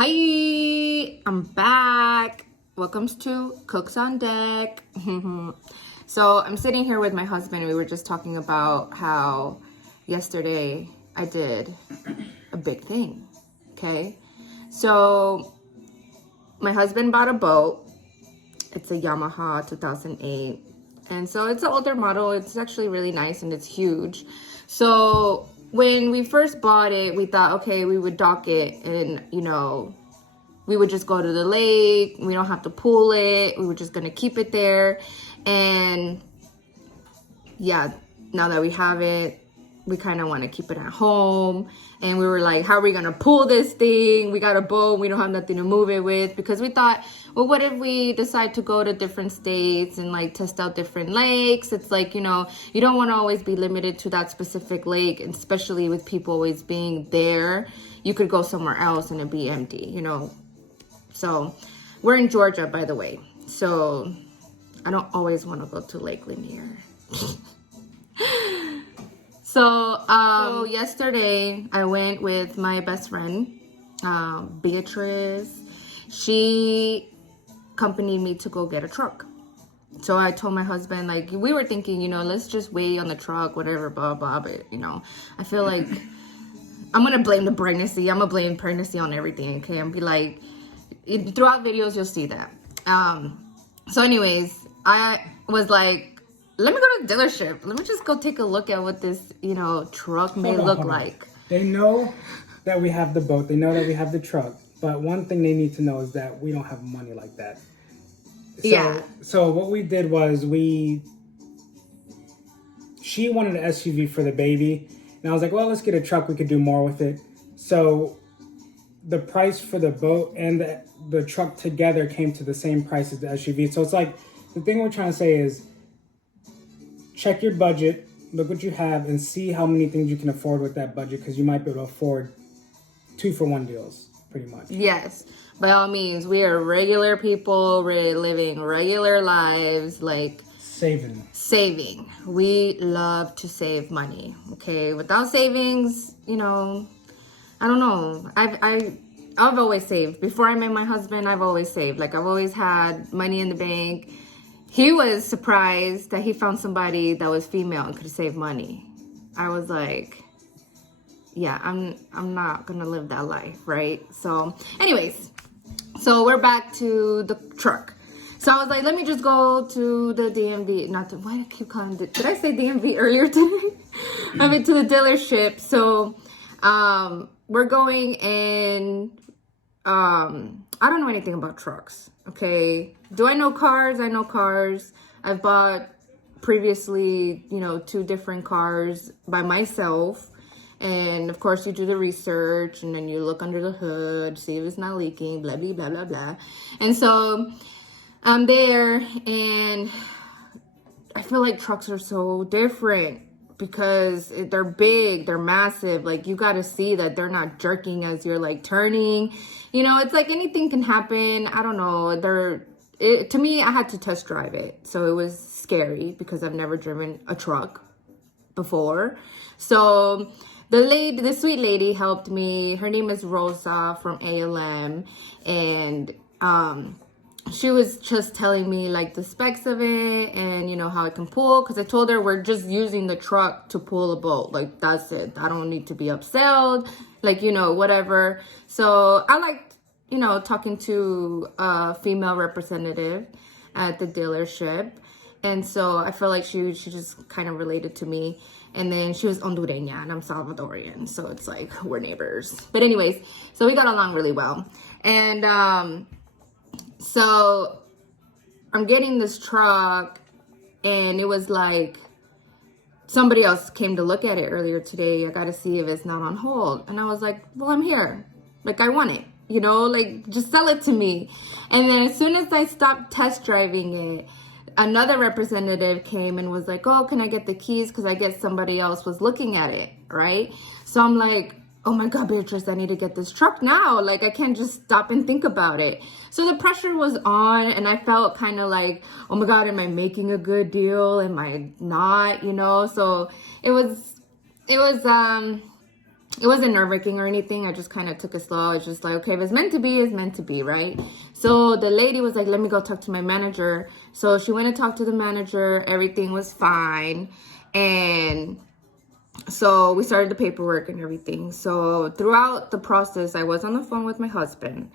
Hi, I'm back. Welcome to Cooks on Deck. So I'm sitting here with my husband. We were just talking about how yesterday I did a big thing. Okay. So my husband bought a boat. It's a Yamaha 2008. And so it's an older model. It's actually really nice and it's huge. So when we first bought it, we thought, okay, we would dock it and, we would just go to the lake. We don't have to pool it. We were just going to keep it there. And yeah, now that we have it, we kind of want to keep it at home. And we were like, how are we going to pull this thing? We got a boat. We don't have nothing to move it with. Because we thought, well, what if we decide to go to different states and like test out different lakes? It's like, you don't want to always be limited to that specific lake, and especially with people always being there. You could go somewhere else and it'd be empty, So we're in Georgia, by the way. So I don't always want to go to Lake Lanier. So yesterday I went with my best friend, Beatrice. She accompanied me to go get a truck. So I told my husband, like, we were thinking, let's just wait on the truck, whatever, blah, blah, but, I feel like I'm going to blame the pregnancy. I'm going to blame pregnancy on everything, okay? And be like, throughout videos, you'll see that. So anyways, I was like, let me go to the dealership. Let me just go take a look at what this, truck may look like. They know that we have the boat. They know that we have the truck. But one thing they need to know is that we don't have money like that. So what we did was she wanted an SUV for the baby. And I was like, well, let's get a truck. We could do more with it. So the price for the boat and the truck together came to the same price as the SUV. So it's like, the thing we're trying to say is, check your budget, look what you have, and see how many things you can afford with that budget, because you might be able to afford 2-for-1 deals, pretty much. Yes, by all means, we are regular people, we're living regular lives, like saving. We love to save money, okay? Without savings, I don't know. I've always saved. Before I met my husband, I've always saved. Like, I've always had money in the bank. He was surprised that he found somebody that was female and could save money. I was like, yeah, I'm not gonna live that life, right? So anyways, so we're back to the truck. So I was like, let me just go to the DMV. Why do I keep calling it? Did I say DMV earlier today? I mean, to the dealership. So we're going and I don't know anything about trucks, okay? Do I know cars? I know cars. I've bought previously, 2 different cars by myself. And of course you do the research and then you look under the hood, see if it's not leaking, blah, blah, blah, blah, blah. And so I'm there and I feel like trucks are so different because they're big, they're massive. Like, you got to see that they're not jerking as you're like turning. It's like anything can happen. I don't know. To me, I had to test drive it. So it was scary because I've never driven a truck before. So the sweet lady helped me. Her name is Rosa from ALM. And she was just telling me like the specs of it and how it can pull, because I told her we're just using the truck to pull a boat, like that's it. I don't need to be upselled, like whatever. So I liked talking to a female representative at the dealership, and so I feel like she just kind of related to me. And then she was Hondureña and I'm Salvadorian, so it's like we're neighbors. But anyways, so we got along really well. And so I'm getting this truck and it was like somebody else came to look at it earlier today. I got to see if it's not on hold. And I was like, well, I'm here. Like, I want it, like, just sell it to me. And then as soon as I stopped test driving it, another representative came and was like, oh, can I get the keys? Because I guess somebody else was looking at it, right? So I'm like, oh my God, Beatrice, I need to get this truck now. Like, I can't just stop and think about it. So the pressure was on and I felt kind of like, oh my God, am I making a good deal? Am I not, So it was it wasn't nerve-wracking or anything. I just kind of took it slow. I was just like, okay, if it's meant to be, it's meant to be, right? So the lady was like, let me go talk to my manager. So she went and talked to the manager. Everything was fine. And so we started the paperwork and everything. So throughout the process, I was on the phone with my husband.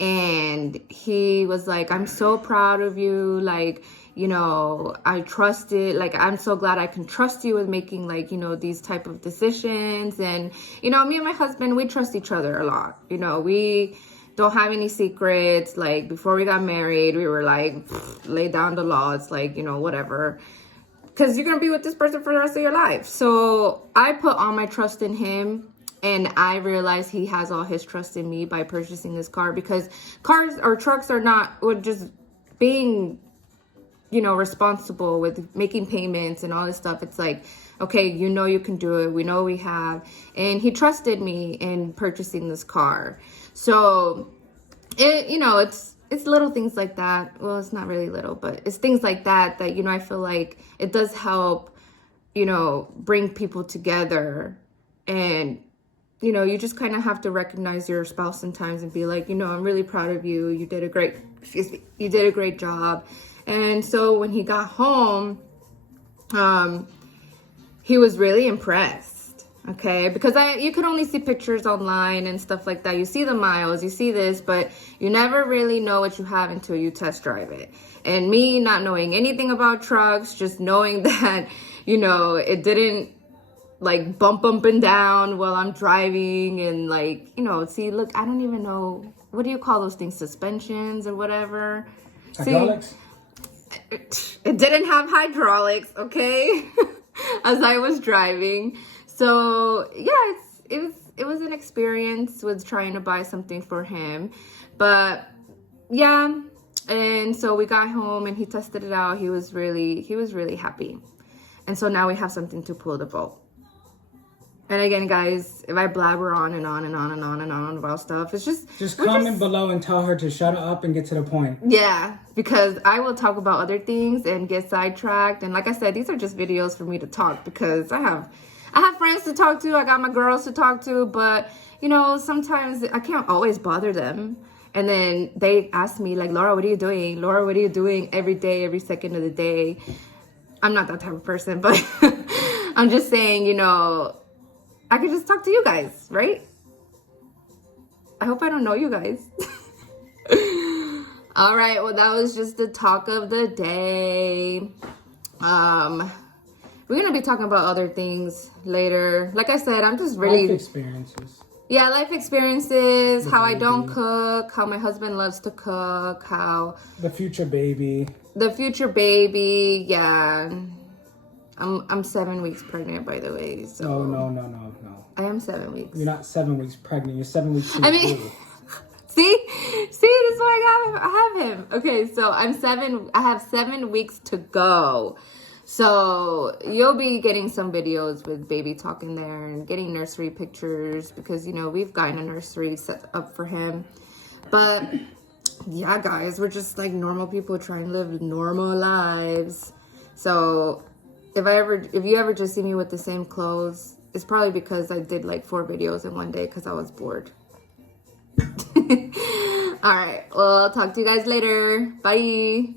And he was like, I'm so proud of you. Like, you know, I trusted, like, I'm so glad I can trust you with making, like, you know, these type of decisions. And, you know, me and my husband, we trust each other a lot. You know, we don't have any secrets. Like, before we got married, we were like, lay down the law. It's like, you know, whatever. Because you're going to be with this person for the rest of your life. So I put all my trust in him. And I realized he has all his trust in me by purchasing this car, because cars or trucks are not, or just being, you know, responsible with making payments and all this stuff. It's like, okay, you know, you can do it. We know we have. And he trusted me in purchasing this car. So it, you know, it's little things like that. Well, it's not really little, but it's things like that, you know, I feel like it does help, you know, bring people together. And you know, you just kind of have to recognize your spouse sometimes and be like, you know, I'm really proud of you. You did a great job. And so when he got home, he was really impressed. Okay. Because you could only see pictures online and stuff like that. You see the miles, you see this, but you never really know what you have until you test drive it. And me not knowing anything about trucks, just knowing that, you know, it didn't like bump up and down while I'm driving, and like, you know, see, look, I don't even know, what do you call those things, suspensions or whatever? Hydraulics? See, it didn't have hydraulics, okay? As I was driving. So yeah, it was an experience with trying to buy something for him. But yeah, and so we got home and he tested it out. He was really happy. And so now we have something to pull the boat. And again, guys, if I blabber on and on and on and on and on about stuff, it's just comment below and tell her to shut up and get to the point. Yeah, because I will talk about other things and get sidetracked. And like I said, these are just videos for me to talk, because I have friends to talk to. I got my girls to talk to, but you know, sometimes I can't always bother them. And then they ask me like, Laura, what are you doing? Laura, what are you doing every day, every second of the day? I'm not that type of person, but I'm just saying, you know, I could just talk to you guys, right? I hope I don't know you guys. All right, well, that was just the talk of the day. We're going to be talking about other things later. Like I said, I'm just really... Life experiences. Yeah, life experiences, how I don't cook, how my husband loves to cook, how... The future baby. The future baby, yeah. I'm 7 weeks pregnant, by the way. So No. I am 7 weeks. You're not 7 weeks pregnant. You're 7 weeks. I mean, see, that's why I have him. Okay, so I have 7 weeks to go. So you'll be getting some videos with baby talk in there and getting nursery pictures, because you know we've gotten a nursery set up for him. But yeah, guys, we're just like normal people trying to live normal lives. So if you ever just see me with the same clothes, it's probably because I did like 4 videos in one day because I was bored. All right, well, I'll talk to you guys later. Bye.